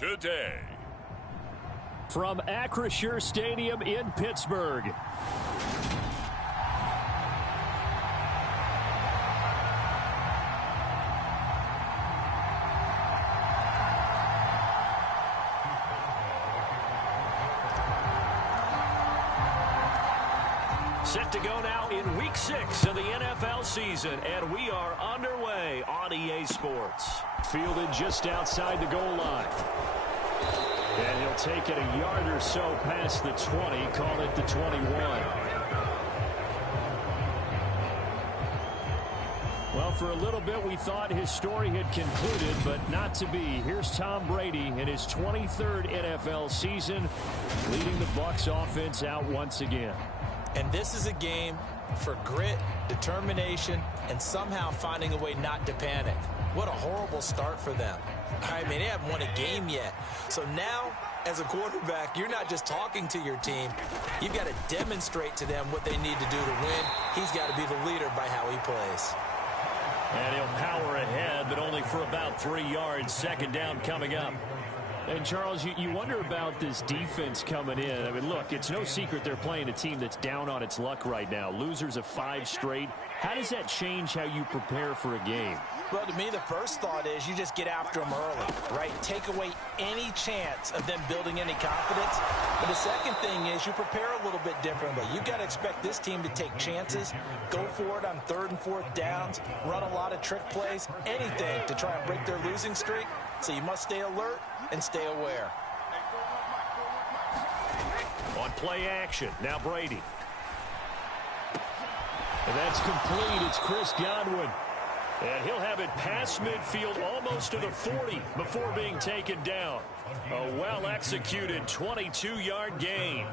today. From Acrisure Stadium in Pittsburgh. Set to go now in Week 6 of the NFL season, and we are underway on EA Sports. Fielded just outside the goal line. And he'll take it a yard or so past the 20, call it the 21. Well, for a little bit, we thought his story had concluded, but not to be. Here's Tom Brady in his 23rd NFL season, leading the Bucs offense out once again. And this is a game for grit, determination, and somehow finding a way not to panic. What a horrible start for them. I mean, they haven't won a game yet. So now, as a quarterback, you're not just talking to your team. You've got to demonstrate to them what they need to do to win. He's got to be the leader by how he plays. And he'll power ahead, but only for about 3 yards. Second down coming up. And, Charles, you wonder about this defense coming in. I mean, look, it's no secret they're playing a team that's down on its luck right now. Losers of 5 straight. How does that change how you prepare for a game? Well, to me, the first thought is you just get after them early, right? Take away any chance of them building any confidence. But the second thing is you prepare a little bit differently. You've got to expect this team to take chances, go for it on 3rd and 4th downs, run a lot of trick plays, anything to try and break their losing streak. So you must stay alert and stay aware. On play action, now Brady. And that's complete. It's Chris Godwin. And he'll have it past midfield almost to the 40 before being taken down. A well-executed 22-yard gain.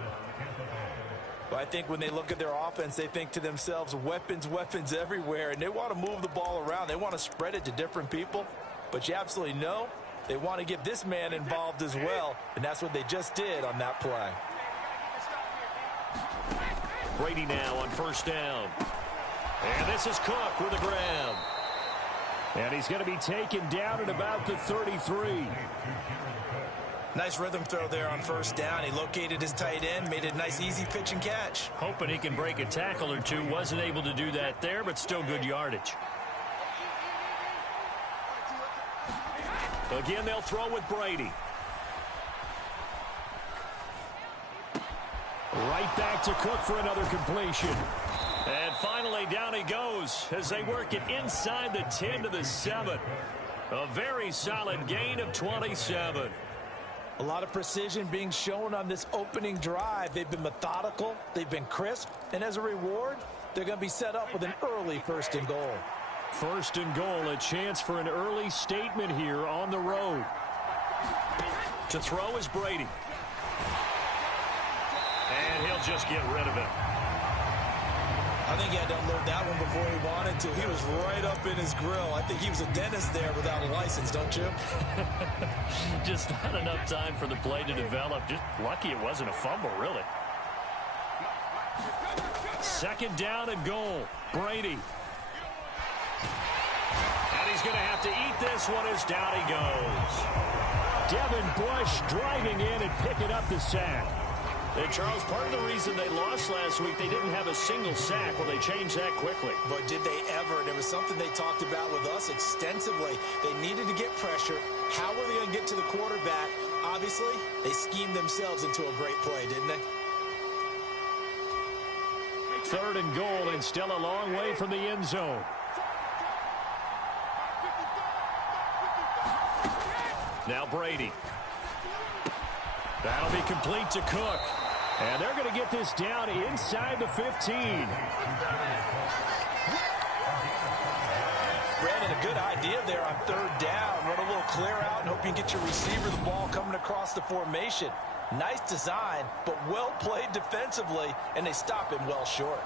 Well, I think when they look at their offense, they think to themselves, weapons, weapons everywhere. And they want to move the ball around. They want to spread it to different people. But you absolutely know they want to get this man involved as well. And that's what they just did on that play. Brady now on first down. And this is Cook with the grab. And he's going to be taken down at about the 33. Nice rhythm throw there on first down. He located his tight end, made it a nice easy pitch and catch. Hoping he can break a tackle or two. Wasn't able to do that there, but still good yardage. Again, they'll throw with Brady. Right back to Cook for another completion. And finally, down he goes as they work it inside the 10 to the 7. A very solid gain of 27. A lot of precision being shown on this opening drive. They've been methodical, they've been crisp, and as a reward, they're going to be set up with an early 1st and goal. 1st and goal, a chance for an early statement here on the road. To throw is Brady. And he'll just get rid of it. I think he had to unload that one before he wanted to. He was right up in his grill. I think he was a dentist there without a license, don't you? Just not enough time for the play to develop. Just lucky it wasn't a fumble, really. 2nd down and goal. Brady. And he's going to have to eat this one as down he goes. Devin Bush driving in and picking up the sack. And, Charles, part of the reason they lost last week, they didn't have a single sack. Well, they changed that quickly. But did they ever? And it was something they talked about with us extensively. They needed to get pressure. How were they going to get to the quarterback? Obviously, they schemed themselves into a great play, didn't they? 3rd and goal, and still a long way from the end zone. Now Brady. That'll be complete to Cook. And they're going to get this down inside the 15. Brandon, a good idea there on 3rd down. Run a little clear out and hope you can get your receiver the ball coming across the formation. Nice design, but well played defensively, and they stop him well short.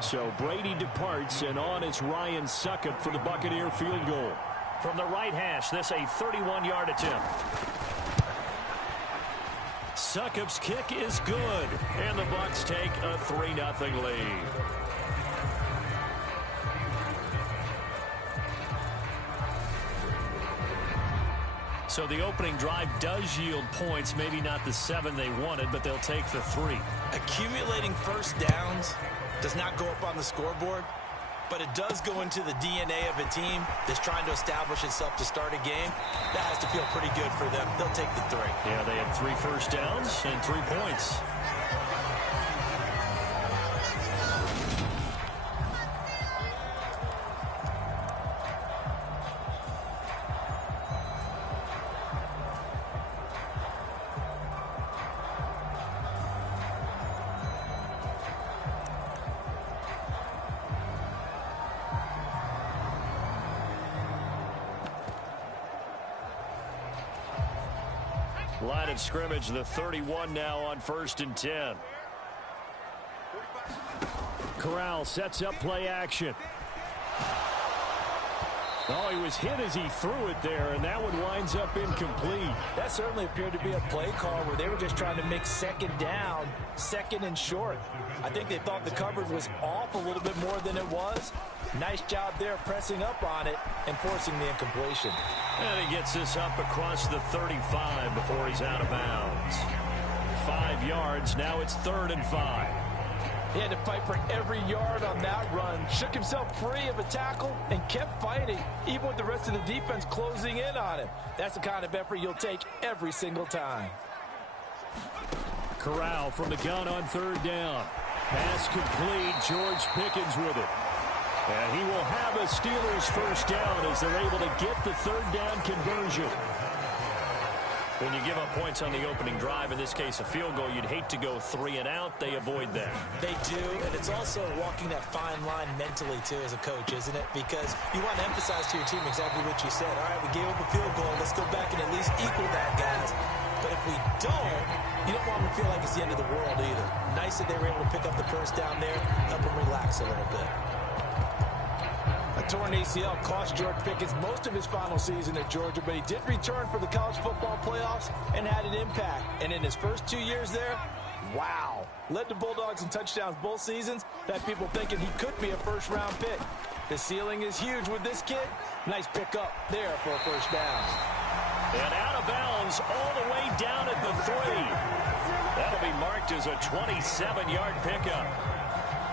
So Brady departs, and on is Ryan Succop for the Buccaneer field goal. From the right hash, this a 31-yard attempt. Succop's kick is good, and the Bucs take a 3-0 lead. So the opening drive does yield points, maybe not the 7 they wanted, but they'll take the 3. Accumulating first downs does not go up on the scoreboard, but it does go into the DNA of a team that's trying to establish itself to start a game. That has to feel pretty good for them. They'll take the 3. Yeah, they had 3 first downs and 3 points. Line of scrimmage, the 31 now on 1st and 10. Corral sets up play action. Oh, he was hit as he threw it there, and that one winds up incomplete. That certainly appeared to be a play call where they were just trying to make second down, second and short. I think they thought the coverage was off a little bit more than it was. Nice job there pressing up on it and forcing the incompletion. And he gets this up across the 35 before he's out of bounds. 5 yards, now it's 3rd and 5. He had to fight for every yard on that run. Shook himself free of a tackle and kept fighting, even with the rest of the defense closing in on him. That's the kind of effort you'll take every single time. Corral from the gun on 3rd down. Pass complete. George Pickens with it. And he will have a Steelers first down as they're able to get the 3rd down conversion. When you give up points on the opening drive, in this case a field goal, you'd hate to go 3 and out. They avoid that. They do, and it's also walking that fine line mentally, too, as a coach, isn't it? Because you want to emphasize to your team exactly what you said. All right, we gave up a field goal. Let's go back and at least equal that, guys. But if we don't, you don't want them to feel like it's the end of the world either. Nice that they were able to pick up the first down there, help them relax a little bit. A torn ACL cost George Pickens most of his final season at Georgia, but he did return for the college football playoffs and had an impact. And in his first 2 years there, wow. Led the Bulldogs in touchdowns both seasons. Had people thinking he could be a first-round pick. The ceiling is huge with this kid. Nice pickup there for a first down. And out of bounds all the way down at the 3. That'll be marked as a 27-yard pickup.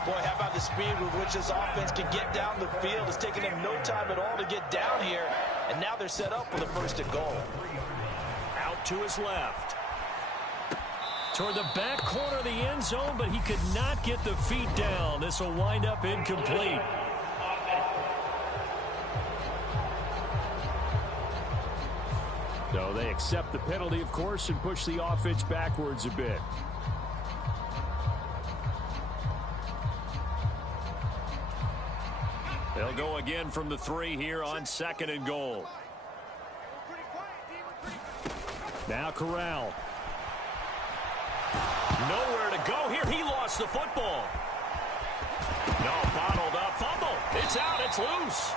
Boy, how about the speed with which this offense can get down the field? It's taken them no time at all to get down here, and now they're set up for the 1st and goal. Out to his left. Toward the back corner of the end zone, but he could not get the feet down. This will wind up incomplete. So they accept the penalty, of course, and push the offense backwards a bit. They'll go again from the 3 here on 2nd and goal. Now Corral. Nowhere to go here. He lost the football. No, bottled up. Fumble. It's out. It's loose.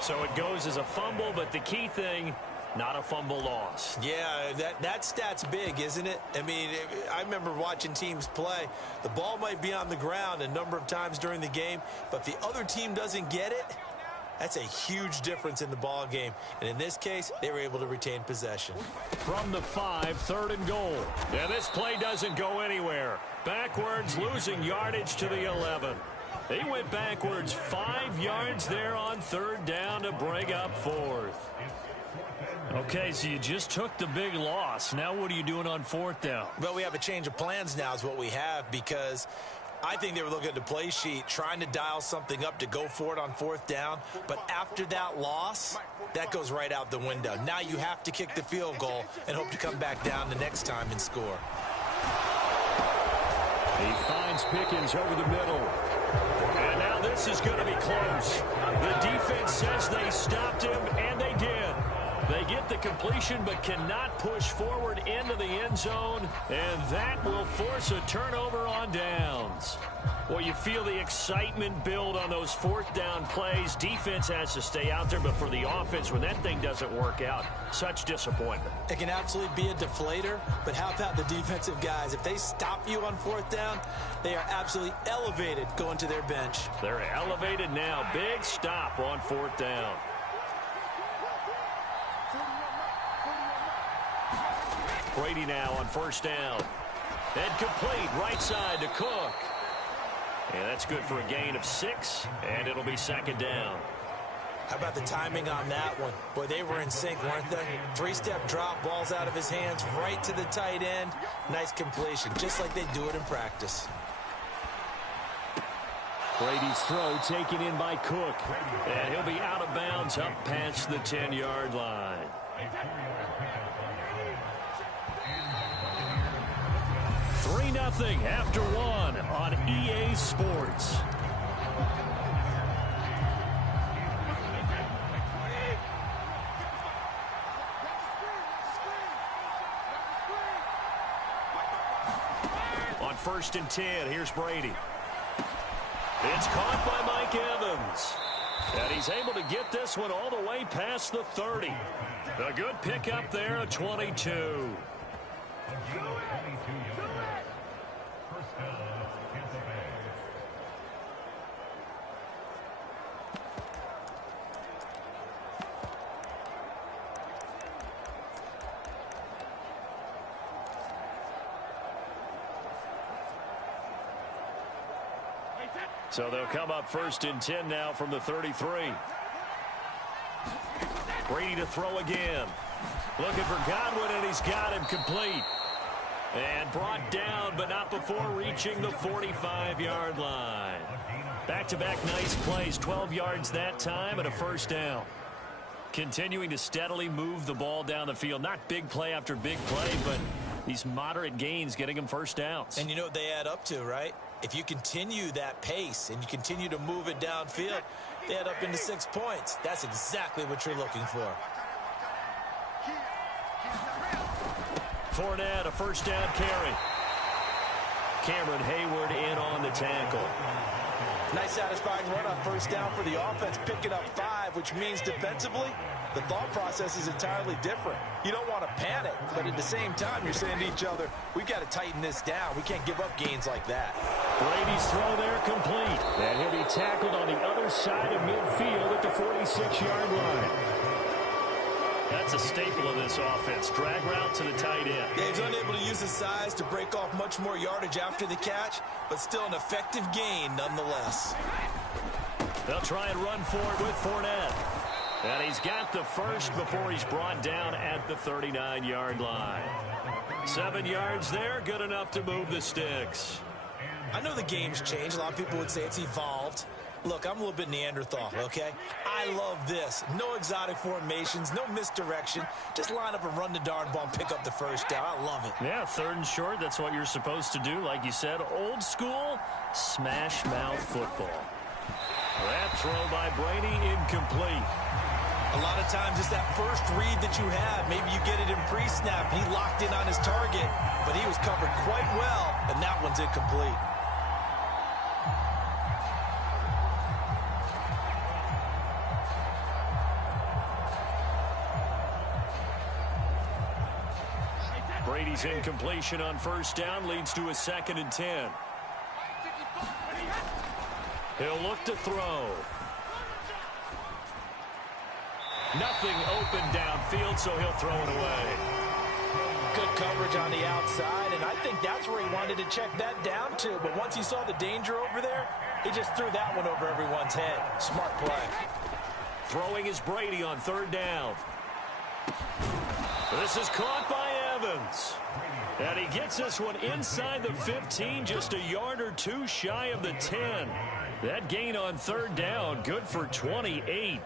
So it goes as a fumble, but the key thing, not a fumble loss. Yeah, that stat's big, isn't it? I mean, I remember watching teams play. The ball might be on the ground a number of times during the game, but if the other team doesn't get it, that's a huge difference in the ball game. And in this case, they were able to retain possession. From the 5, 3rd and goal. Yeah, this play doesn't go anywhere. Backwards, losing yardage to the 11. They went backwards 5 yards there on 3rd down to bring up 4th. Okay, so you just took the big loss. Now what are you doing on 4th down? Well, we have a change of plans now is what we have, because I think they were looking at the play sheet, trying to dial something up to go for it on 4th down. But after that loss, that goes right out the window. Now you have to kick the field goal and hope to come back down the next time and score. He finds Pickens over the middle. And now this is going to be close. The defense says they stopped him, and they did. They get the completion but cannot push forward into the end zone, and that will force a turnover on downs. Well, you feel the excitement build on those fourth down plays. Defense has to stay out there, but for the offense, when that thing doesn't work out, such disappointment. It can absolutely be a deflator, but how about the defensive guys? If they stop you on fourth down, they are absolutely elevated going to their bench. They're elevated now. Big stop on fourth down. Brady now on first down. And complete right side to Cook. And that's good for a gain of 6, and it'll be second down. How about the timing on that one? Boy, they were in sync, weren't they? 3-step drop, balls out of his hands, right to the tight end. Nice completion, just like they do it in practice. Brady's throw taken in by Cook. And he'll be out of bounds up past the 10-yard line. 3-0 after 1 on EA Sports. On 1st and 10, here's Brady. It's caught by Mike Evans. And he's able to get this one all the way past the 30. A good pickup there, a 22. So they'll come up 1st and 10 now from the 33. Brady to throw again. Looking for Godwin, and he's got him complete. And brought down, but not before reaching the 45-yard line. Back-to-back nice plays, 12 yards that time, and a first down. Continuing to steadily move the ball down the field. Not big play after big play, but these moderate gains getting him first downs. And you know what they add up to, right? If you continue that pace and you continue to move it downfield, they add up into 6 points. That's exactly what you're looking for. Fournette, a first down carry. Cameron Hayward in on the tackle. Nice satisfying run on first down for the offense, picking up 5, which means defensively, the thought process is entirely different. You don't want to panic, but at the same time, you're saying to each other, we've got to tighten this down. We can't give up gains like that. Brady's throw there complete. And he'll be tackled on the other side of midfield at the 46-yard line. That's a staple of this offense. Drag route to the tight end. Yeah, he's unable to use his size to break off much more yardage after the catch, but still an effective gain nonetheless. They'll try and run for it with Fournette. And he's got the first before he's brought down at the 39-yard line. 7 yards there, good enough to move the sticks. I know the game's changed. A lot of people would say it's evolved. Look, I'm a little bit Neanderthal, okay? I love this. No exotic formations, no misdirection. Just line up and run the darn ball and pick up the first down. I love it. Yeah, 3rd and short, that's what you're supposed to do. Like you said, old school, smash mouth football. That throw by Brady, incomplete. A lot of times it's that first read that you have. Maybe you get it in pre-snap. He locked in on his target, but he was covered quite well, and that one's incomplete. Brady's incompletion on first down leads to a 2nd and 10. He'll look to throw. Nothing open downfield, so he'll throw it away. Good coverage on the outside, and I think that's where he wanted to check that down to. But once he saw the danger over there, he just threw that one over everyone's head. Smart play. Throwing is Brady on 3rd down. This is caught by Evans. And he gets this one inside the 15, just a yard or 2 shy of the 10. That gain on 3rd down, good for 28.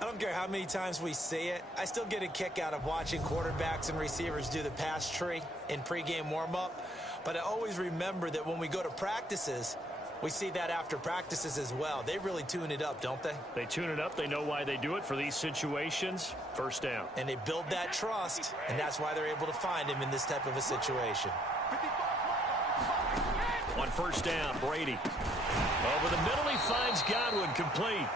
I don't care how many times we say it. I still get a kick out of watching quarterbacks and receivers do the pass tree in pregame warm-up. But I always remember that when we go to practices, We see that after practices as well. They really tune it up, don't they? They tune it up. They know why they do it for these situations. First down. And they build that trust, and that's why they're able to find him in this type of a situation. On first down, Brady. Over the middle, he finds Godwin, complete.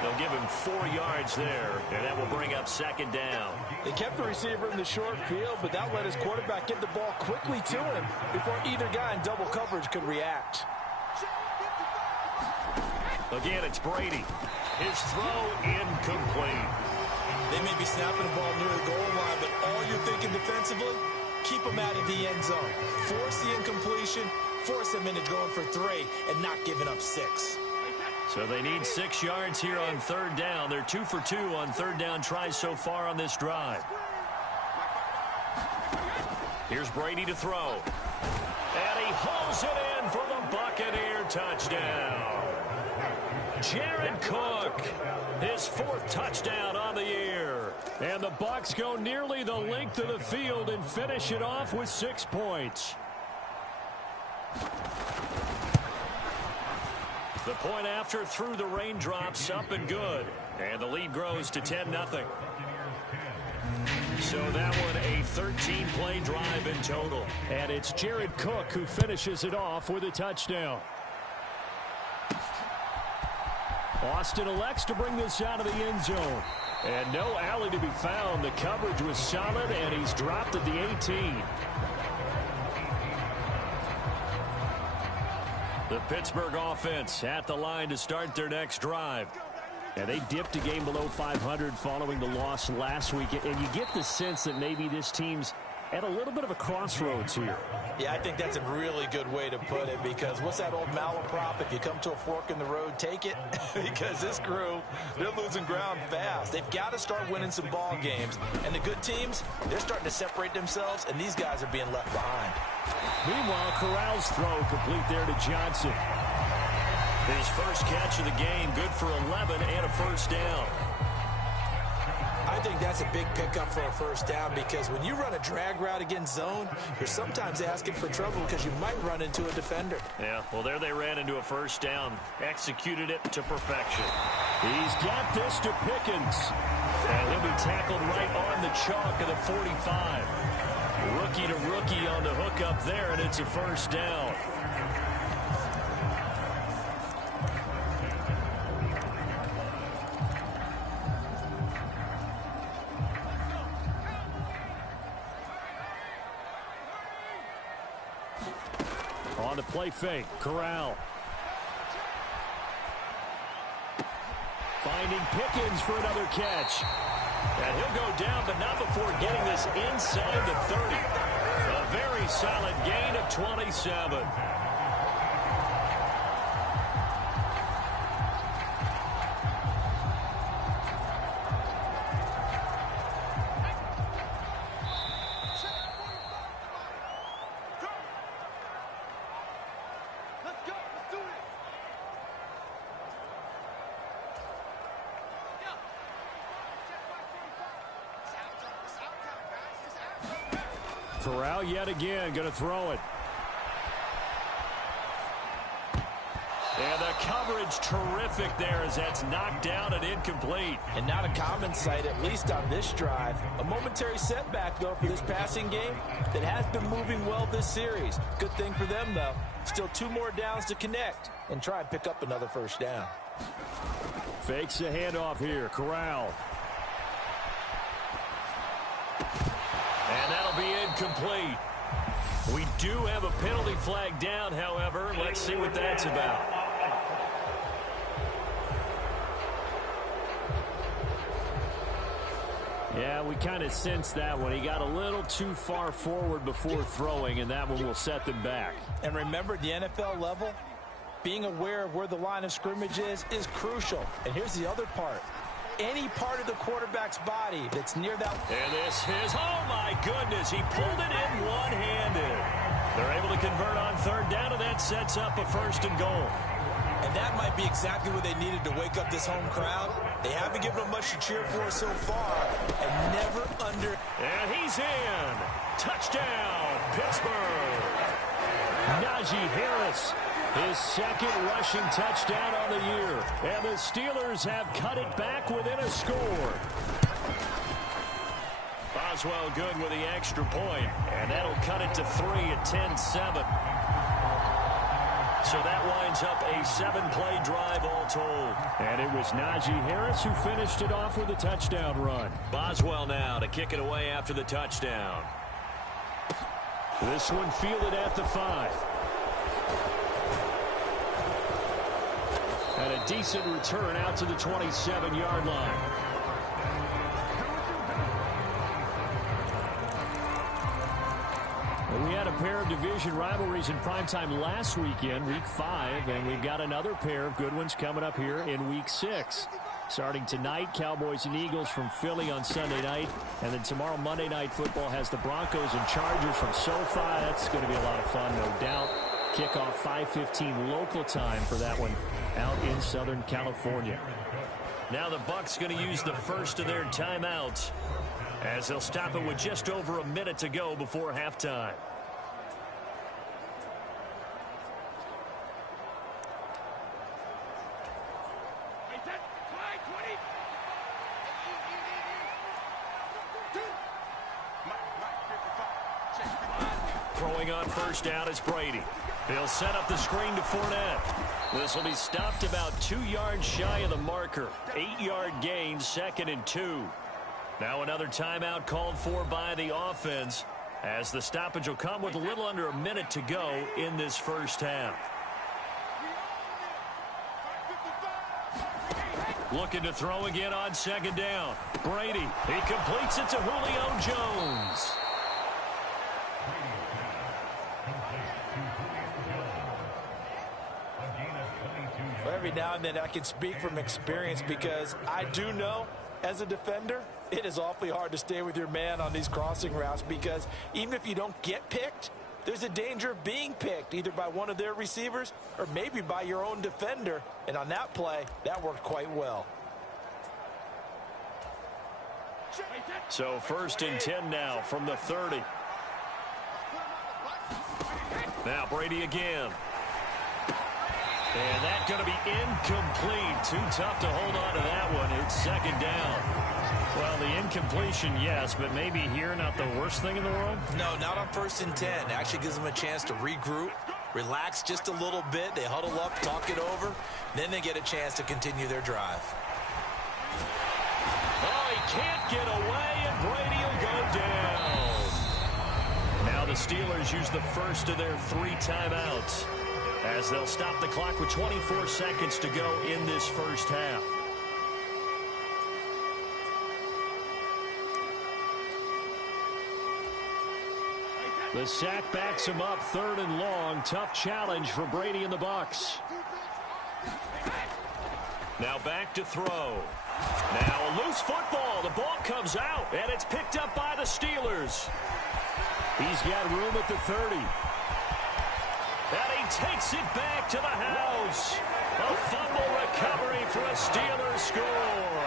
They'll give him 4 yards there, and that will bring up second down. They kept the receiver in the short field, but that let his quarterback get the ball quickly to him before either guy in double coverage could react. Again, it's Brady. His throw incomplete. They may be snapping the ball near the goal line, but all you're thinking defensively, keep them out of the end zone. Force the incompletion, force them into going for 3, and not giving up 6. So they need 6 yards here on third down. They're 2 for 2 on third down tries so far on this drive. Here's Brady to throw. And he hauls it in for the Buccaneer touchdown. Jared Cook, his 4th touchdown on the year. And the Bucs go nearly the length of the field and finish it off with 6 points. The point after through the raindrops, up and good. And the lead grows to 10-0. So that one a 13-play drive in total. And it's Jared Cook who finishes it off with a touchdown. Austin elects to bring this out of the end zone. And no alley to be found. The coverage was solid, and he's dropped at the 18. The Pittsburgh offense at the line to start their next drive. And they dipped a game below 500 following the loss last week. And you get the sense that maybe this team's at a little bit of a crossroads here. Yeah, I think that's a really good way to put it, because what's that old malaprop? If you come to a fork in the road, take it. Because this crew, they're losing ground fast. They've got to start winning some ball games. And the good teams, they're starting to separate themselves, and these guys are being left behind. Meanwhile, Corral's throw complete there to Johnson. His first catch of the game, good for 11 and a first down. I think that's a big pickup for a first down, because when you run a drag route against zone, you're sometimes asking for trouble because you might run into a defender. Yeah, well, there they ran into a first down. Executed it to perfection. He's got this to Pickens. And he'll be tackled right on the chalk of the 45. Rookie to rookie on the hook up there, and it's a first down. On the play fake, Corral. Finding Pickens for another catch. And he'll go down, but not before getting this inside the 30. A very solid gain of 27. Corral yet again going to throw it. And the coverage terrific there as that's knocked down and incomplete. And not a common sight, at least on this drive. A momentary setback, though, for this passing game that has been moving well this series. Good thing for them, though. Still 2 more downs to connect and try and pick up another first down. Fakes the handoff here. Corral. And that'll be incomplete. We do have a penalty flag down, however. Let's see what that's about. Yeah, we kind of sensed that one. He got a little too far forward before throwing, and that one will set them back. And remember, at the NFL level, being aware of where the line of scrimmage is crucial. And here's the other part. Any part of the quarterback's body that's near that. And this is, oh my goodness, he pulled it in one-handed. They're able to convert on third down, and that sets up a 1st and goal. And that might be exactly what they needed to wake up this home crowd. They haven't given them much to cheer for so far, and never under. And he's in. Touchdown, Pittsburgh. Najee Harris His second rushing touchdown on the year. And the Steelers have cut it back within a score. Boswell good with the extra point, and that'll cut it to 3 at 10-7. So that winds up a 7-play drive all told. And it was Najee Harris who finished it off with a touchdown run. Boswell now to kick it away after the touchdown. This one fielded at the 5. And a decent return out to the 27-yard line. We had a pair of division rivalries in primetime last weekend, Week 5, and we've got another pair of good ones coming up here in Week 6. Starting tonight, Cowboys and Eagles from Philly on Sunday night, and then tomorrow, Monday Night Football has the Broncos and Chargers from SoFi. That's going to be a lot of fun, no doubt. Kickoff 5:15 local time for that one out in Southern California. Now the Bucs going to use the first of their timeouts, as they'll stop it with just over a minute to go before halftime. Throwing on first down is Brady. He'll set up the screen to Fournette. This will be stopped about 2 yards shy of the marker. 8-yard gain, 2nd and 2. Now another timeout called for by the offense, as the stoppage will come with a little under a minute to go in this first half. Looking to throw again on 2nd down. Brady, he completes it to Julio Jones. Every now and then I can speak from experience, because I do know as a defender it is awfully hard to stay with your man on these crossing routes, because even if you don't get picked, there's a danger of being picked either by one of their receivers or maybe by your own defender. And on that play, that worked quite well. So 1st and 10 now from the 30. Now Brady again. And that's going to be incomplete. Too tough to hold on to that one. It's 2nd down. Well, the incompletion, yes, but maybe here not the worst thing in the world? No, not on 1st and 10. It actually gives them a chance to regroup, relax just a little bit. They huddle up, talk it over. Then they get a chance to continue their drive. Oh, he can't get away, and Brady will go down. Now the Steelers use the first of their 3 timeouts, as they'll stop the clock with 24 seconds to go in this first half. The sack backs him up, 3rd and long. Tough challenge for Brady and the Bucs. Now back to throw. Now a loose football. The ball comes out, and it's picked up by the Steelers. He's got room at the 30. And he takes it back to the house. A fumble recovery for a Steelers score.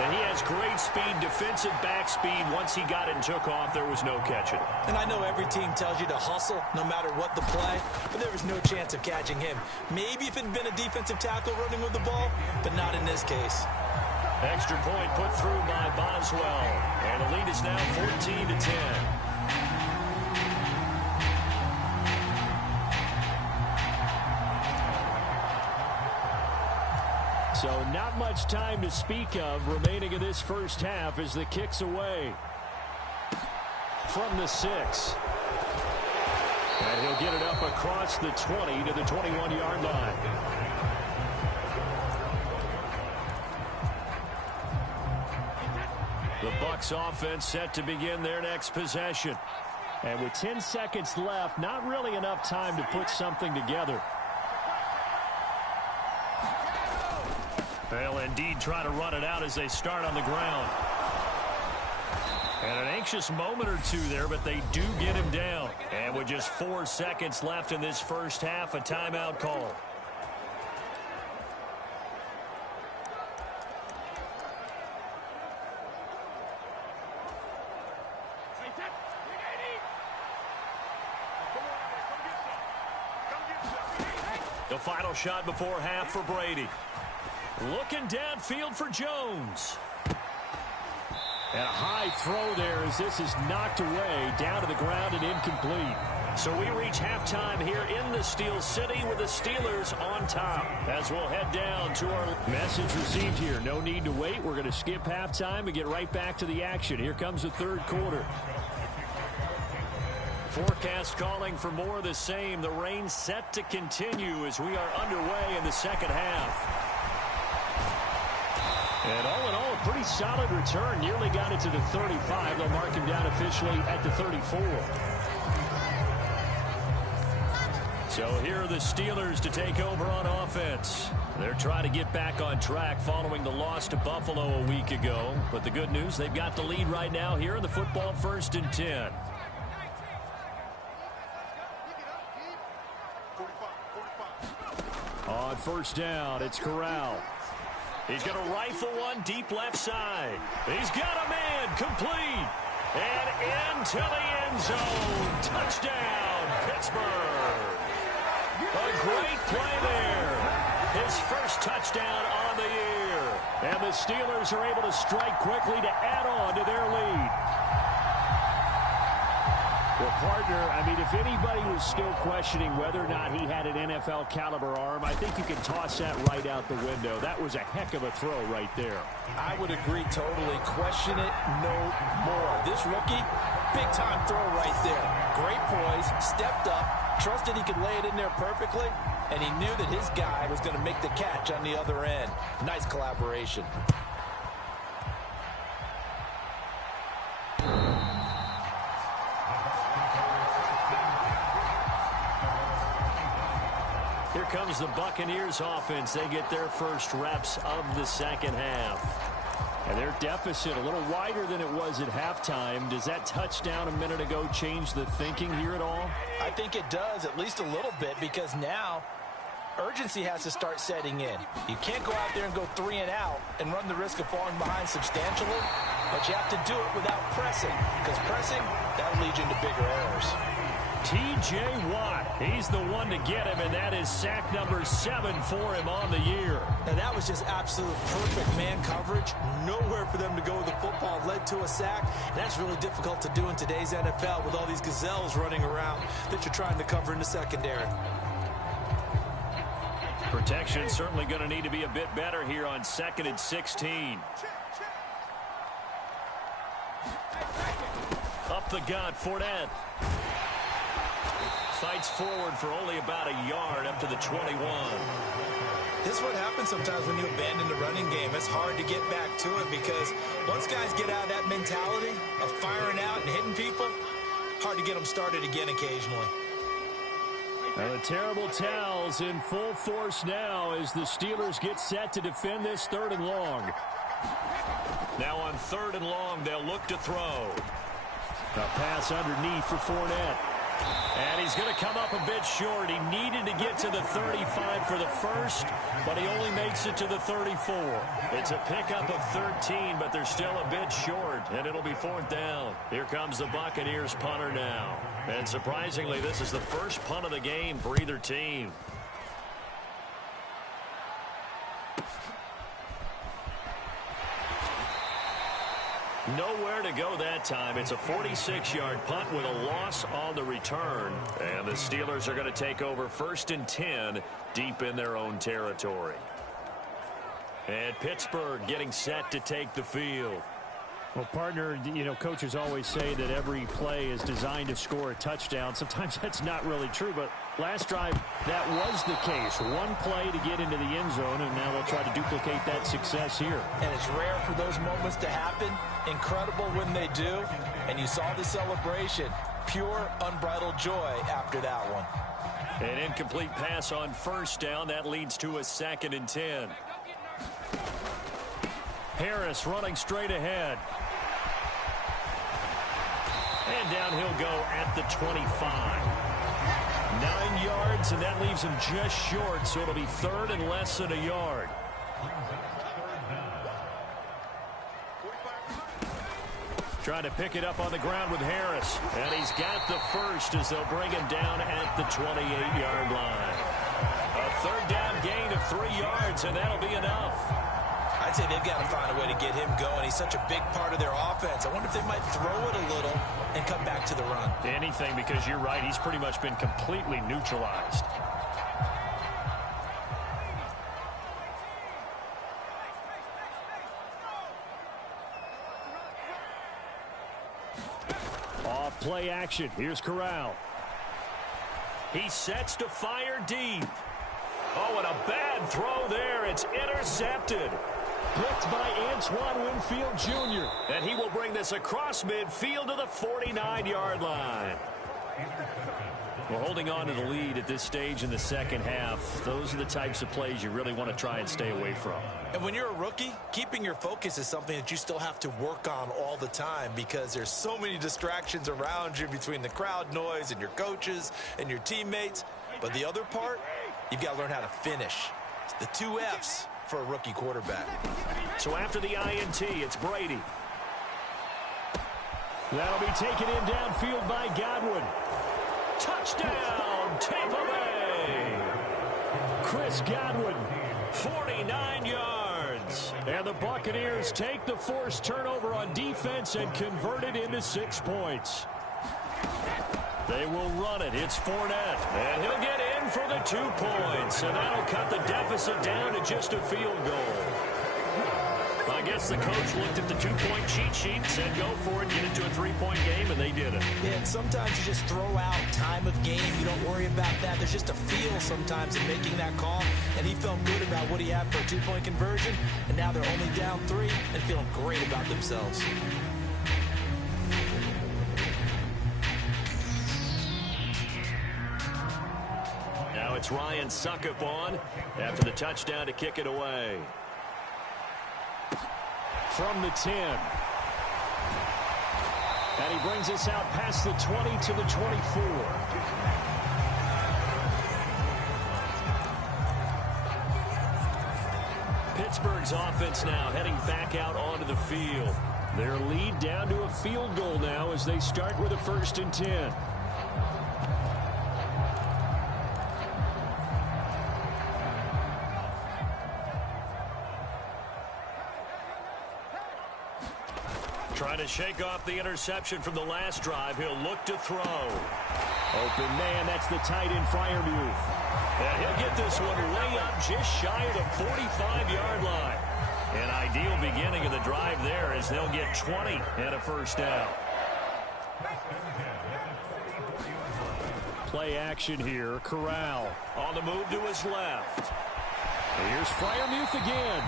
And he has great speed, defensive back speed. Once he got it and took off, there was no catching. And I know every team tells you to hustle no matter what the play, but there was no chance of catching him. Maybe if it had been a defensive tackle running with the ball, but not in this case. Extra point put through by Boswell. And the lead is now 14-10. So not much time to speak of remaining in this first half as the kick's away from the 6. And he'll get it up across the 20 to the 21-yard line. The Bucs offense set to begin their next possession. And with 10 seconds left, not really enough time to put something together. They'll indeed try to run it out as they start on the ground. And an anxious moment or two there, but they do get him down. And with just 4 seconds left in this first half, a timeout call. The final shot before half for Brady. Looking downfield for Jones. And a high throw there as this is knocked away, down to the ground and incomplete. So we reach halftime here in the Steel City with the Steelers on top. As we'll head down to our message received here. No need to wait. We're going to skip halftime and get right back to the action. Here comes the third quarter. Forecast calling for more of the same. The rain set to continue as we are underway in the second half. And all in all, a pretty solid return. Nearly got it to the 35. They'll mark him down officially at the 34. So here are the Steelers to take over on offense. They're trying to get back on track following the loss to Buffalo a week ago. But the good news, they've got the lead right now here in the football 1st and 10. On first down, it's Corral. He's going to rifle one deep left side. He's got a man complete. And into the end zone. Touchdown, Pittsburgh. A great play there. His first touchdown on the year. And the Steelers are able to strike quickly to add on to their lead. Well, partner, I mean, if anybody was still questioning whether or not he had an NFL caliber arm, I think you can toss that right out the window. That was a heck of a throw right there. I would agree totally. Question it no more. This rookie, big-time throw right there. Great poise, stepped up, trusted he could lay it in there perfectly, and he knew that his guy was going to make the catch on the other end. Nice collaboration. Here comes the Buccaneers offense. They get their first reps of the second half. And their deficit a little wider than it was at halftime. Does that touchdown a minute ago change the thinking here at all? I think it does, at least a little bit, because now urgency has to start setting in. You can't go out there and go 3 and out and run the risk of falling behind substantially, but you have to do it without pressing, because pressing, that'll lead you into bigger errors. T.J. Watt, he's the one to get him, and that is sack number 7 for him on the year. And that was just absolute perfect man coverage. Nowhere for them to go with the football. Led to a sack. And that's really difficult to do in today's NFL with all these gazelles running around that you're trying to cover in the secondary. Protection certainly going to need to be a bit better here on 2nd and 16. Up the gut, Fournette. Fights forward for only about a yard up to the 21. This is what happens sometimes when you abandon the running game. It's hard to get back to it because once guys get out of that mentality of firing out and hitting people, hard to get them started again occasionally. And the terrible towels in full force now as the Steelers get set to defend this 3rd and long. Now on 3rd and long, they'll look to throw. A pass underneath for Fournette. And he's going to come up a bit short. He needed to get to the 35 for the first, but he only makes it to the 34. It's a pickup of 13, but they're still a bit short, and it'll be 4th down. Here comes the Buccaneers punter now. And surprisingly, this is the first punt of the game for either team. Nowhere to go that time. It's a 46-yard punt with a loss on the return. And the Steelers are going to take over 1st and 10 deep in their own territory. And Pittsburgh getting set to take the field. Well, partner, you know, coaches always say that every play is designed to score a touchdown. Sometimes that's not really true, but last drive, that was the case. One play to get into the end zone, and now they'll try to duplicate that success here. And it's rare for those moments to happen. Incredible when they do. And you saw the celebration. Pure, unbridled joy after that one. An incomplete pass on 1st down. That leads to a 2nd and 10. Harris running straight ahead. And down he'll go at the 25. 9 yards, and that leaves him just short, so it'll be 3rd and less than a yard. Trying to pick it up on the ground with Harris. And he's got the first as they'll bring him down at the 28-yard line. A 3 yards, and that'll be enough. I'd say they've got to find a way to get him going. He's such a big part of their offense. I wonder if they might throw it a little and come back to the run. Anything, because you're right. He's pretty much been completely neutralized. Off play action. Here's Corral. He sets to fire deep. Oh, and a bad throw there. It's intercepted. Blitzed by Antoine Winfield Jr. And he will bring this across midfield to the 49-yard line. We're holding on to the lead at this stage in the second half. Those are the types of plays you really want to try and stay away from. And when you're a rookie, keeping your focus is something that you still have to work on all the time because there's so many distractions around you between the crowd noise and your coaches and your teammates. But the other part, you've got to learn how to finish. It's the 2 F's for a rookie quarterback. So after the INT, it's Brady. That'll be taken in downfield by Godwin. Touchdown, Tampa Bay. Chris Godwin. 49 yards. And the Buccaneers take the forced turnover on defense and convert it into 6 points. They will run it. It's Fournette. And he'll get in for the 2 points. And that'll cut the deficit down to just a field goal. I guess the coach looked at the 2-point cheat sheet and said, go for it, get it to a 3-point game, and they did it. Yeah, and sometimes you just throw out time of game. You don't worry about that. There's just a feel sometimes in making that call. And he felt good about what he had for a 2-point conversion. And now they're only down 3 and feeling great about themselves. Now it's Ryan Suckup on after the touchdown to kick it away. From the 10. And he brings us out past the 20 to the 24. Pittsburgh's offense now heading back out onto the field. Their lead down to a field goal now as they start with a 1st and 10. Trying to shake off the interception from the last drive. He'll look to throw. Open man, that's the tight end Freiermuth. And he'll get this one way up just shy of the 45-yard line. An ideal beginning of the drive there as they'll get 20 and a 1st down. Play action here. Corral on the move to his left. Here's Freiermuth again.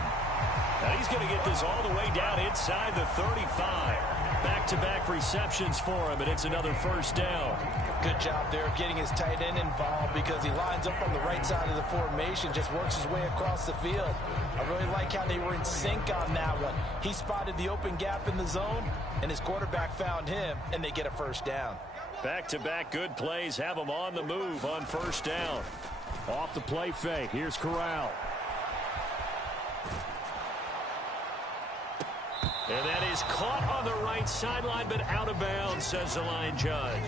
And he's going to get this all the way down inside the 35. Back-to-back receptions for him, and it's another 1st down. Good job there of getting his tight end involved because he lines up on the right side of the formation, just works his way across the field. I really like how they were in sync on that one. He spotted the open gap in the zone, and his quarterback found him, and they get a 1st down. Back-to-back good plays have him on the move on 1st down. Off the play fake, here's Corral. And that is caught on the right sideline, but out of bounds, says the line judge.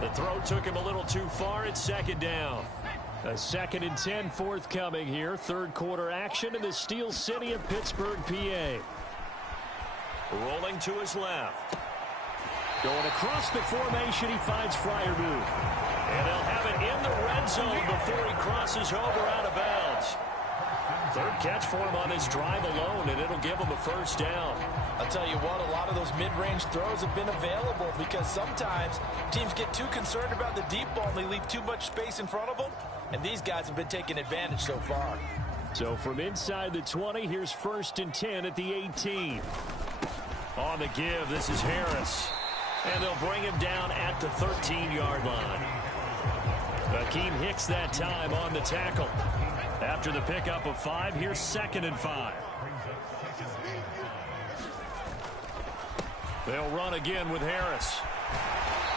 The throw took him a little too far. It's 2nd down. A 2nd and 10 forthcoming here. 3rd quarter action in the Steel City of Pittsburgh, PA. Rolling to his left. Going across the formation, he finds Freiermuth. And they'll have it in the red zone before he crosses over out of bounds. 3rd catch for him on this drive alone, and it'll give him a 1st down. I'll tell you what, a lot of those mid-range throws have been available because sometimes teams get too concerned about the deep ball and they leave too much space in front of them, and these guys have been taking advantage so far. So from inside the 20, here's 1st and 10 at the 18. On the give, this is Harris. And they'll bring him down at the 13-yard line. Akeem Hicks that time on the tackle. After the pickup of 5, here's 2nd and 5. They'll run again with Harris.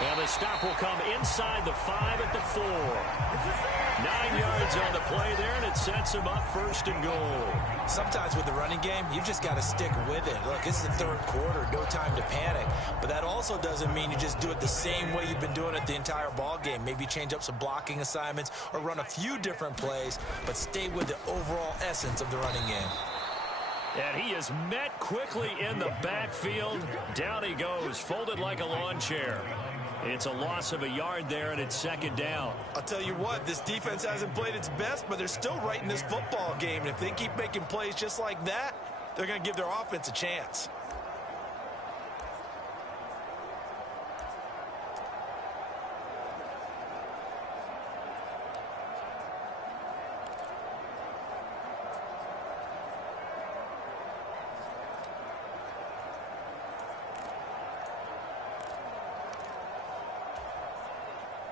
And the stop will come inside the 5 at the 4. 9 yards leads on the play there, and it sets him up 1st and goal. Sometimes with the running game, you just got to stick with it. Look, it's the 3rd quarter, no time to panic. But that also doesn't mean you just do it the same way you've been doing it the entire ball game. Maybe change up some blocking assignments or run a few different plays, but stay with the overall essence of the running game. And he is met quickly in the backfield. Down he goes, folded like a lawn chair. It's a loss of a yard there, and it's 2nd down. I'll tell you what, this defense hasn't played its best, but they're still right in this football game. And if they keep making plays just like that, they're going to give their offense a chance.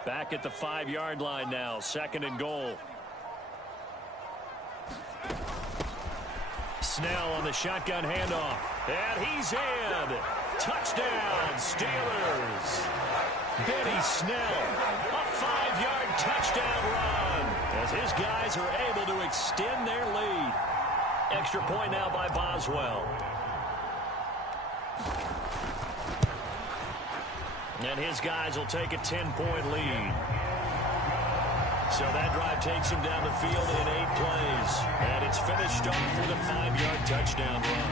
Back at the 5-yard line now, 2nd and goal. Snell on the shotgun handoff. And he's in. Touchdown, Steelers. Benny Snell, a 5-yard touchdown run as his guys are able to extend their lead. Extra point now by Boswell. And his guys will take a 10-point lead. So that drive takes him down the field in 8 plays. And it's finished off with a 5-yard touchdown run.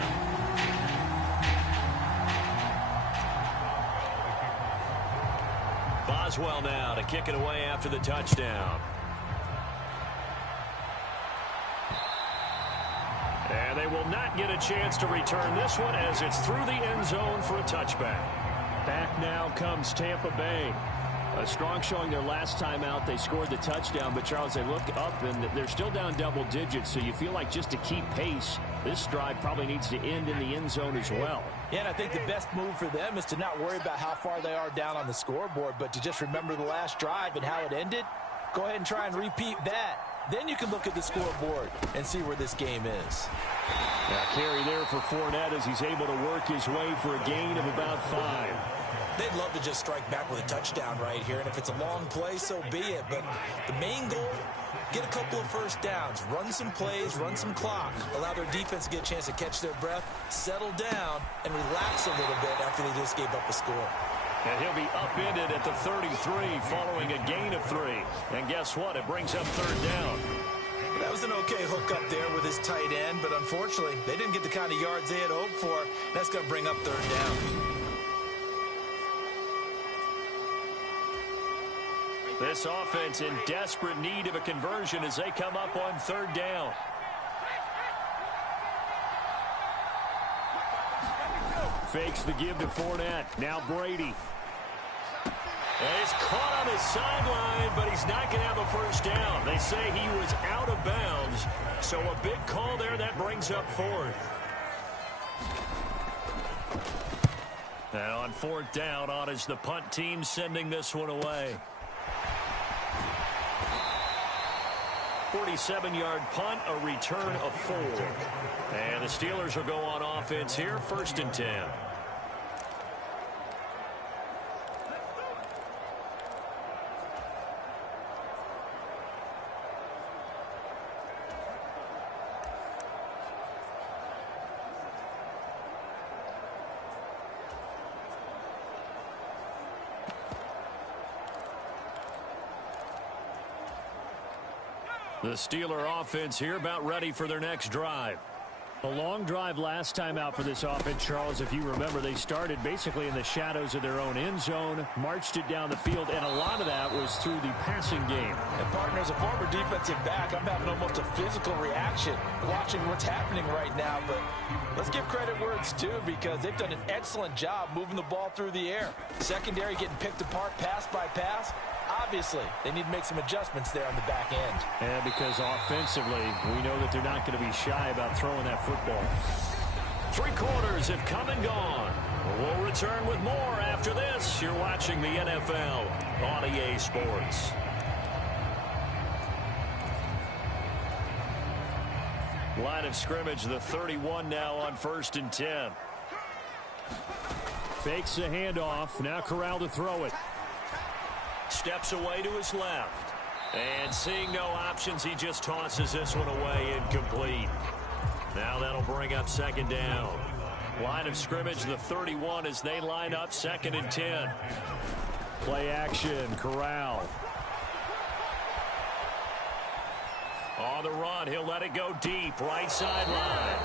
Boswell now to kick it away after the touchdown. And they will not get a chance to return this one as it's through the end zone for a touchback. Back now comes Tampa Bay. A strong showing their last time out. They scored the touchdown, but Charles, they look up and they're still down double digits, so you feel like just to keep pace, this drive probably needs to end in the end zone as well. Yeah, and I think the best move for them is to not worry about how far they are down on the scoreboard, but to just remember the last drive and how it ended. Go ahead and try and repeat that. Then you can look at the scoreboard and see where this game is. Now carry there for Fournette as he's able to work his way for a gain of about 5. They'd love to just strike back with a touchdown right here, and if it's a long play, so be it. But the main goal, get a couple of first downs, run some plays, run some clock, allow their defense to get a chance to catch their breath, settle down, and relax a little bit after they just gave up a score. And he'll be upended at the 33 following a gain of 3. And guess what? It brings up 3rd down. That was an okay hook up there with his tight end, but unfortunately, they didn't get the kind of yards they had hoped for. That's going to bring up 3rd down. This offense in desperate need of a conversion as they come up on 3rd down. Fakes the give to Fournette. Now Brady. And he's caught on the sideline, but he's not going to have a first down. They say he was out of bounds, so a big call there that brings up 4th. And on 4th down, on is the punt team sending this one away. 47-yard punt, a return of 4. And the Steelers will go on offense here, 1st and 10. The Steeler offense here about ready for their next drive. A long drive last time out for this offense, Charles. If you remember, they started basically in the shadows of their own end zone, marched it down the field, and a lot of that was through the passing game. And partner, as a former defensive back, I'm having almost a physical reaction watching what's happening right now. But let's give credit where it's due, because they've done an excellent job moving the ball through the air. Secondary getting picked apart pass by pass. Obviously, they need to make some adjustments there on the back end. And because offensively, we know that they're not going to be shy about throwing that football. 3 quarters have come and gone. We'll return with more after this. You're watching the NFL on EA Sports. Line of scrimmage, the 31 now on 1st and 10. Fakes the handoff. Now Corral to throw it. Steps away to his left. And seeing no options, he just tosses this one away incomplete. Now that'll bring up second down. Line of scrimmage, the 31 as they line up 2nd and 10. Play action, Corral. On the run, he'll let it go deep, right sideline.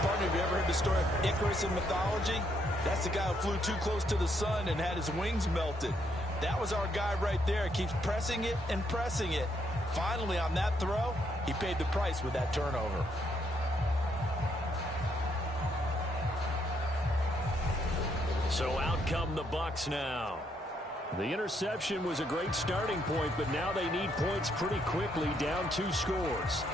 Partner, have you ever heard the story of Icarus in mythology? That's the guy who flew too close to the sun and had his wings melted. That was our guy right there. Keeps pressing it and pressing it. Finally, on that throw, he paid the price with that turnover. So out come the Bucs now. The interception was a great starting point, but now they need points pretty quickly, down 2 scores.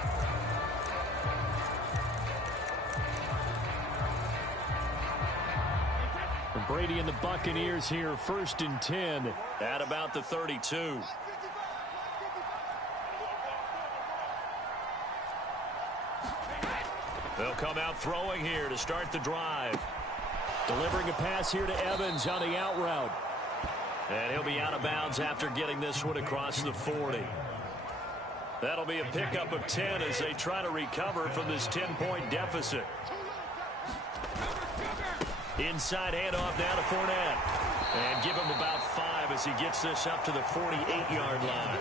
And Brady and the Buccaneers here, 1st and 10. At about the 32. They'll come out throwing here to start the drive. Delivering a pass here to Evans on the out route. And he'll be out of bounds after getting this one across the 40. That'll be a pickup of 10 as they try to recover from this 10-point deficit. Inside handoff now to Fournette. And give him about 5 as he gets this up to the 48-yard line.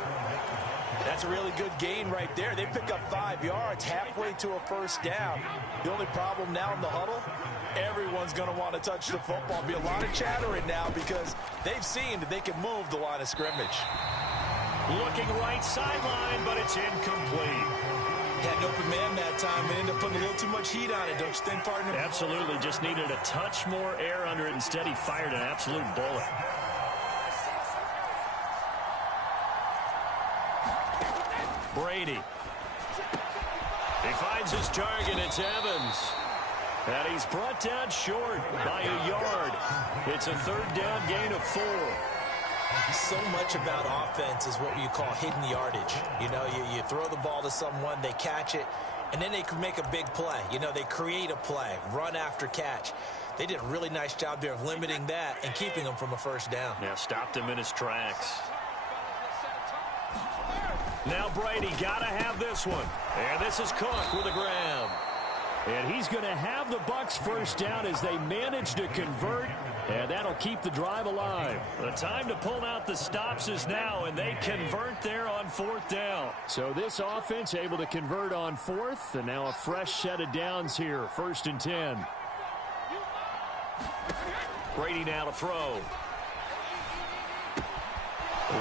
That's a really good gain right there. They pick up 5 yards halfway to a first down. The only problem now in the huddle, everyone's going to want to touch the football. Be a lot of chattering now because they've seen that they can move the line of scrimmage. Looking right sideline, but it's incomplete. Had an open man that time and ended up putting a little too much heat on it, don't you think, partner? Absolutely. Just needed a touch more air under it. Instead, he fired an absolute bullet. Brady. He finds his target. It's Evans. And he's brought down short by a yard. It's a 3rd down gain of 4. So much about offense is what you call hidden yardage. You know, you throw the ball to someone, they catch it, and then they can make a big play. You know, they create a play, run after catch. They did a really nice job there of limiting that and keeping him from a first down. Yeah, stopped him in his tracks. Now Brady got to have this one. And this is Cook with a grab. And he's going to have the Bucs first down as they manage to convert, and that'll keep the drive alive. The time to pull out the stops is now, and they convert there on 4th down. So this offense able to convert on 4th, and now a fresh set of downs here, 1st and 10. Brady now to throw.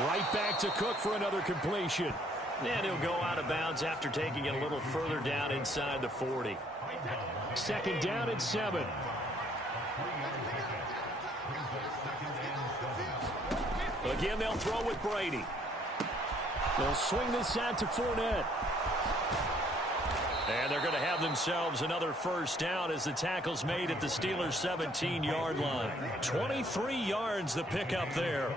Right back to Cook for another completion. And he'll go out of bounds after taking it a little further down inside the 40. 2nd down and 7. Again, they'll throw with Brady. They'll swing this out to Fournette. And they're going to have themselves another first down as the tackle's made at the Steelers' 17-yard line. 23 yards the pickup there.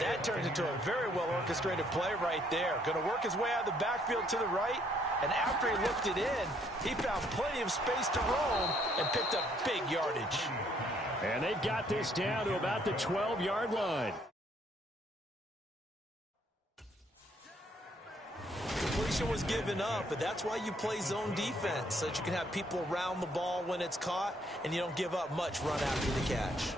That turns into a very well-orchestrated play right there. Going to work his way out of the backfield to the right. And after he looked it in, he found plenty of space to roam and picked up big yardage. And they've got this down to about the 12-yard line. Completion was given up, but that's why you play zone defense, so that you can have people around the ball when it's caught, and you don't give up much run after the catch.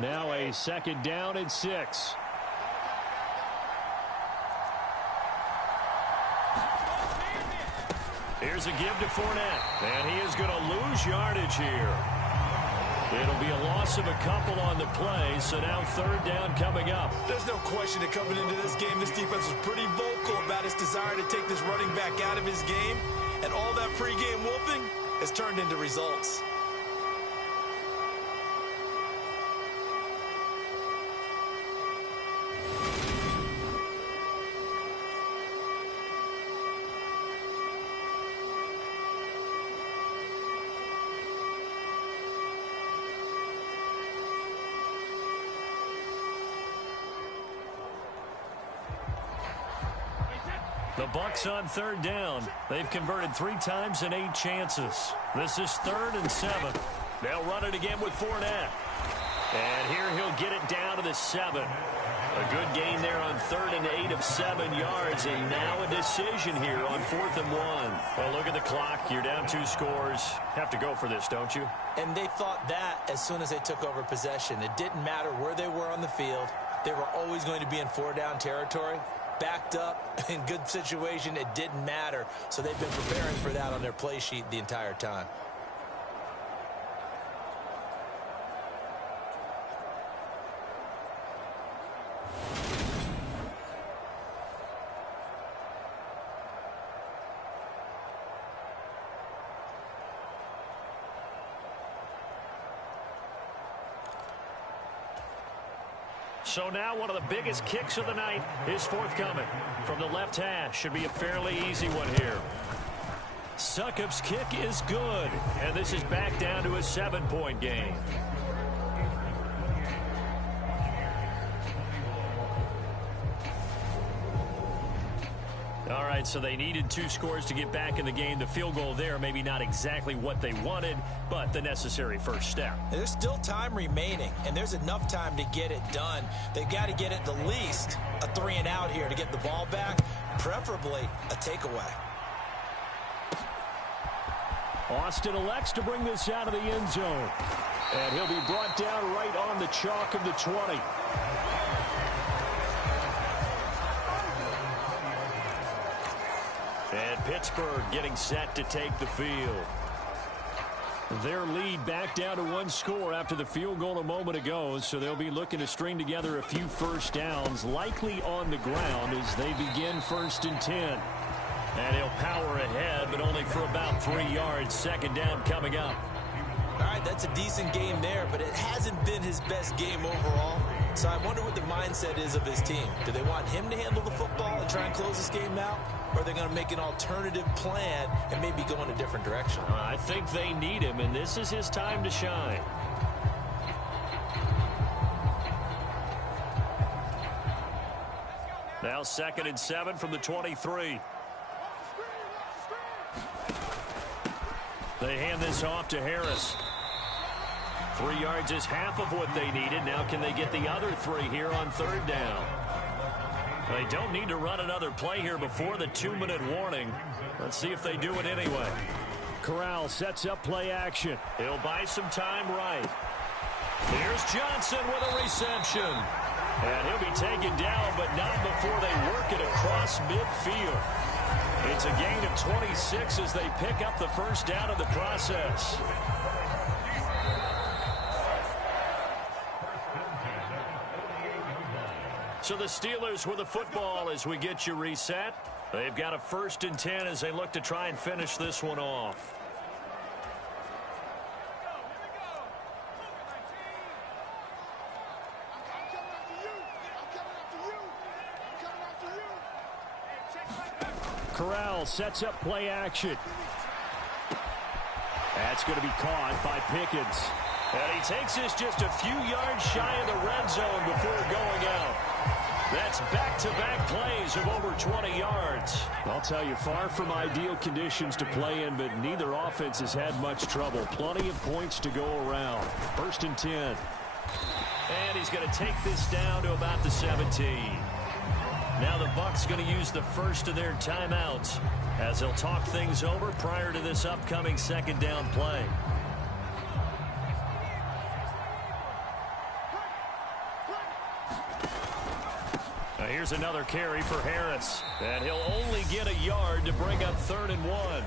Now a 2nd down and 6. Here's a give to Fournette, and he is going to lose yardage here. It'll be a loss of a couple on the play, so now 3rd down coming up. There's no question that coming into this game, this defense was pretty vocal about its desire to take this running back out of his game, and all that pregame wolfing has turned into results. The Bucs on third down. They've converted 3 times in 8 chances. This is 3rd and 7. They'll run it again with Fournette. And here he'll get it down to the 7. A good gain there on 3rd and 8 of 7 yards. And now a decision here on 4th and 1. Well, look at the clock. You're down 2 scores. Have to go for this, don't you? And they thought that as soon as they took over possession. It didn't matter where they were on the field. They were always going to be in 4-down territory. Backed up, in good situation, it didn't matter. So they've been preparing for that on their play sheet the entire time. So now one of the biggest kicks of the night is forthcoming. From the left hash, should be a fairly easy one here. Succop's kick is good, and this is back down to a 7-point game. All right, so they needed 2 scores to get back in the game. The field goal there, maybe not exactly what they wanted, but the necessary first step. There's still time remaining, and there's enough time to get it done. They've got to get at the least a 3-and-out here to get the ball back, preferably a takeaway. Austin elects to bring this out of the end zone. And he'll be brought down right on the chalk of the 20. And Pittsburgh getting set to take the field. Their lead back down to 1 score after the field goal a moment ago, so they'll be looking to string together a few first downs, likely on the ground as they begin 1st and 10. And he'll power ahead, but only for about 3 yards. 2nd down coming up. All right, that's a decent game there, but it hasn't been his best game overall. So I wonder what the mindset is of his team. Do they want him to handle the football and try and close this game out? Or are they going to make an alternative plan and maybe go in a different direction? I think they need him, and this is his time to shine. Now 2nd and 7 from the 23. They hand this off to Harris. 3 yards is half of what they needed. Now can they get the other 3 here on 3rd down? They don't need to run another play here before the 2-minute warning. Let's see if they do it anyway. Corral sets up play action. He'll buy some time right. Here's Johnson with a reception. And he'll be taken down, but not before they work it across midfield. It's a gain of 26 as they pick up the first down in the process. So the Steelers with the football as we get you reset. They've got a 1st and 10 as they look to try and finish this one off. Corral sets up play action. That's going to be caught by Pickens. And he takes this just a few yards shy of the red zone before going out. That's back-to-back plays of over 20 yards. I'll tell you, far from ideal conditions to play in, but neither offense has had much trouble. Plenty of points to go around. 1st and 10. And he's going to take this down to about the 17. Now the Bucs going to use the first of their timeouts as they'll talk things over prior to this upcoming 2nd down play. Now here's another carry for Harris, and he'll only get a yard to bring up 3rd and 1.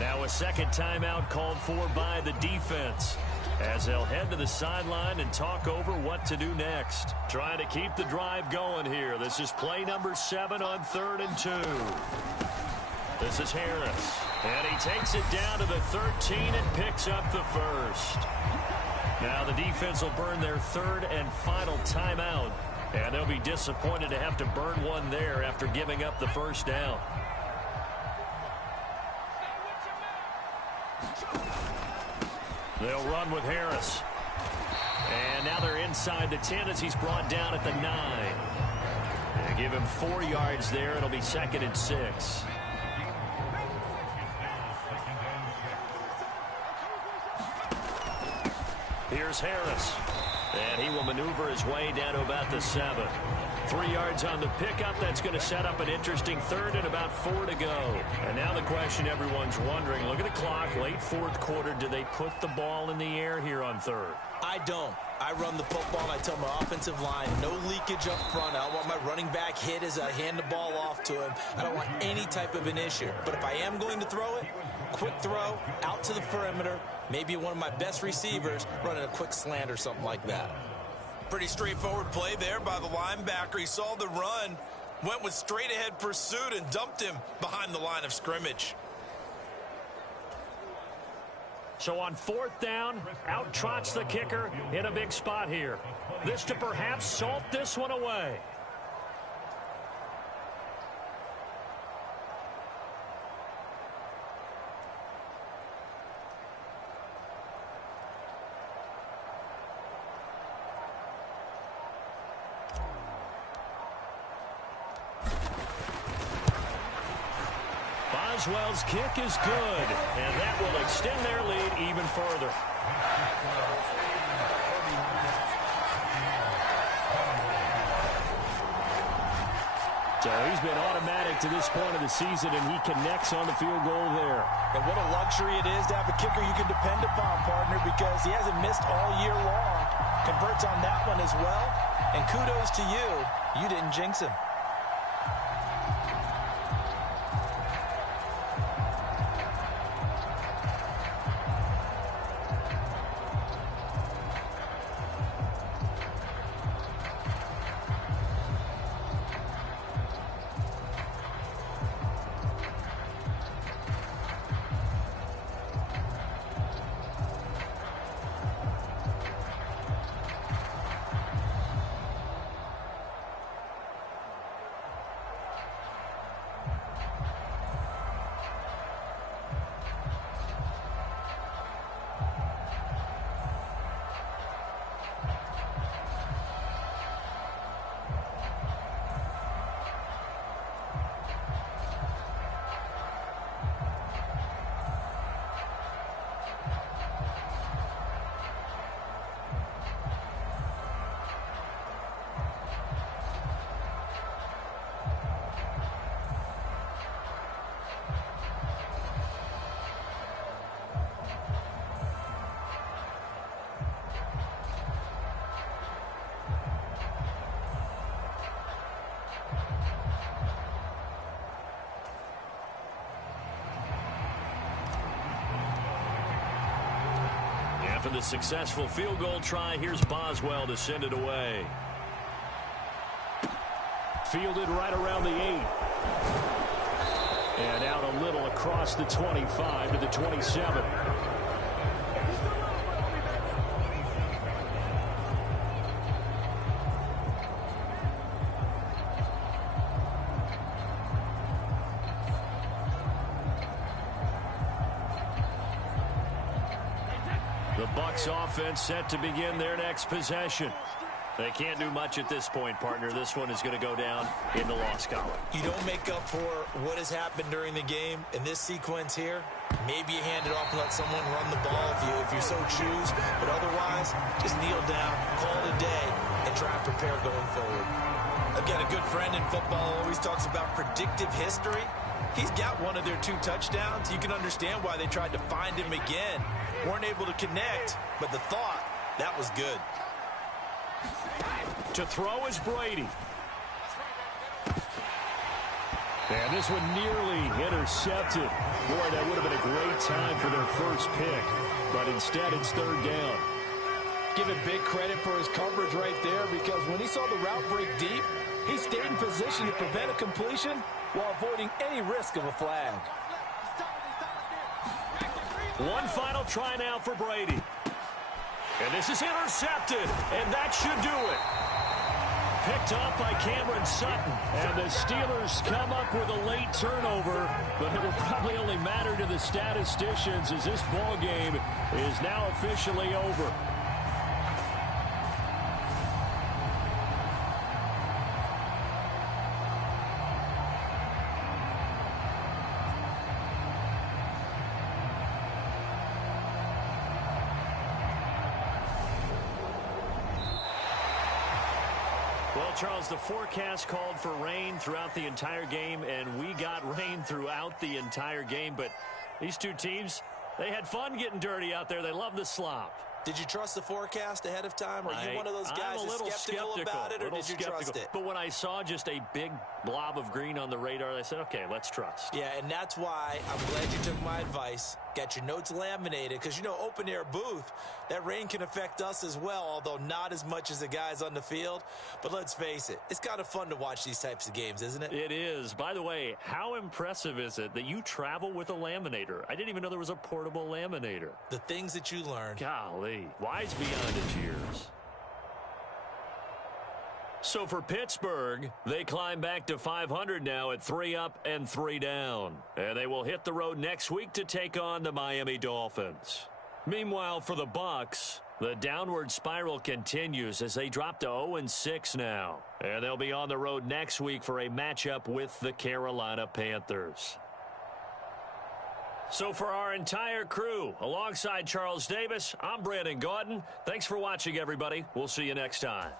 Now a 2nd timeout called for by the defense as they'll head to the sideline and talk over what to do next. Trying to keep the drive going here. This is play number 7 on 3rd and 2. This is Harris. And he takes it down to the 13 and picks up the first. Now the defense will burn their 3rd and final timeout. And they'll be disappointed to have to burn one there after giving up the first down. They'll run with Harris. And now they're inside the 10 as he's brought down at the 9. Give him 4 yards there. It'll be 2nd and 6. Here's Harris. And he will maneuver his way down to about the 7. 3 yards on the pickup. That's going to set up an interesting 3rd and about 4 to go. And now the question everyone's wondering, look at the clock, late 4th quarter. Do they put the ball in the air here on 3rd? I don't. I run the football, and I tell my offensive line, no leakage up front. I don't want my running back hit as I hand the ball off to him. I don't want any type of an issue. But if I am going to throw it, quick throw, out to the perimeter, maybe one of my best receivers running a quick slant or something like that. Pretty straightforward play there by the linebacker. He saw the run, went with straight-ahead pursuit, and dumped him behind the line of scrimmage. So on 4th down, out trots the kicker in a big spot here. This to perhaps salt this one away. Boswell's kick is good, and that will extend their lead even further. So he's been automatic to this point of the season, and he connects on the field goal there. And what a luxury it is to have a kicker you can depend upon, partner, because he hasn't missed all year long. Converts on that one as well, and kudos to you. You didn't jinx him. After the successful field goal try, here's Boswell to send it away. Fielded right around the 8. And out a little across the 25 to the 27. The Bucs offense set to begin their next possession. They can't do much at this point, partner. This one is going to go down in the loss column. You don't make up for what has happened during the game in this sequence here. Maybe you hand it off and let someone run the ball if you so choose. But otherwise, just kneel down, call it a day, and try and prepare going forward. I've got a good friend in football who always talks about predictive history. He's got one of their 2 touchdowns. You can understand why they tried to find him again. Weren't able to connect, but the thought, that was good. To throw is Brady. And this one nearly intercepted. Boy, that would have been a great time for their first pick. But instead, it's 3rd down. Give him big credit for his coverage right there, because when he saw the route break deep, he stayed in position to prevent a completion while avoiding any risk of a flag. One final try now for Brady. And this is intercepted, and that should do it. Picked up by Cameron Sutton, and the Steelers come up with a late turnover, but it will probably only matter to the statisticians as this ball game is now officially over. Charles, the forecast called for rain throughout the entire game, and we got rain throughout the entire game. But these two teams, they had fun getting dirty out there. They love the slop. Did you trust the forecast ahead of time? Are you one of those guys that's skeptical about it, or did you trust it? But when I saw just a big blob of green on the radar, I said, okay, let's trust. Yeah, and that's why I'm glad you took my advice. Got your notes laminated, because, you know, open-air booth, that rain can affect us as well, although not as much as the guys on the field. But let's face it, it's kind of fun to watch these types of games, isn't it? It is. By the way, how impressive is it that you travel with a laminator? I didn't even know there was a portable laminator. The things that you learn. Golly, wise beyond his years. So for Pittsburgh, they climb back to 500 now at 3 up and 3 down. And they will hit the road next week to take on the Miami Dolphins. Meanwhile, for the Bucs, the downward spiral continues as they drop to 0-6 now. And they'll be on the road next week for a matchup with the Carolina Panthers. So for our entire crew, alongside Charles Davis, I'm Brandon Gaudin. Thanks for watching, everybody. We'll see you next time.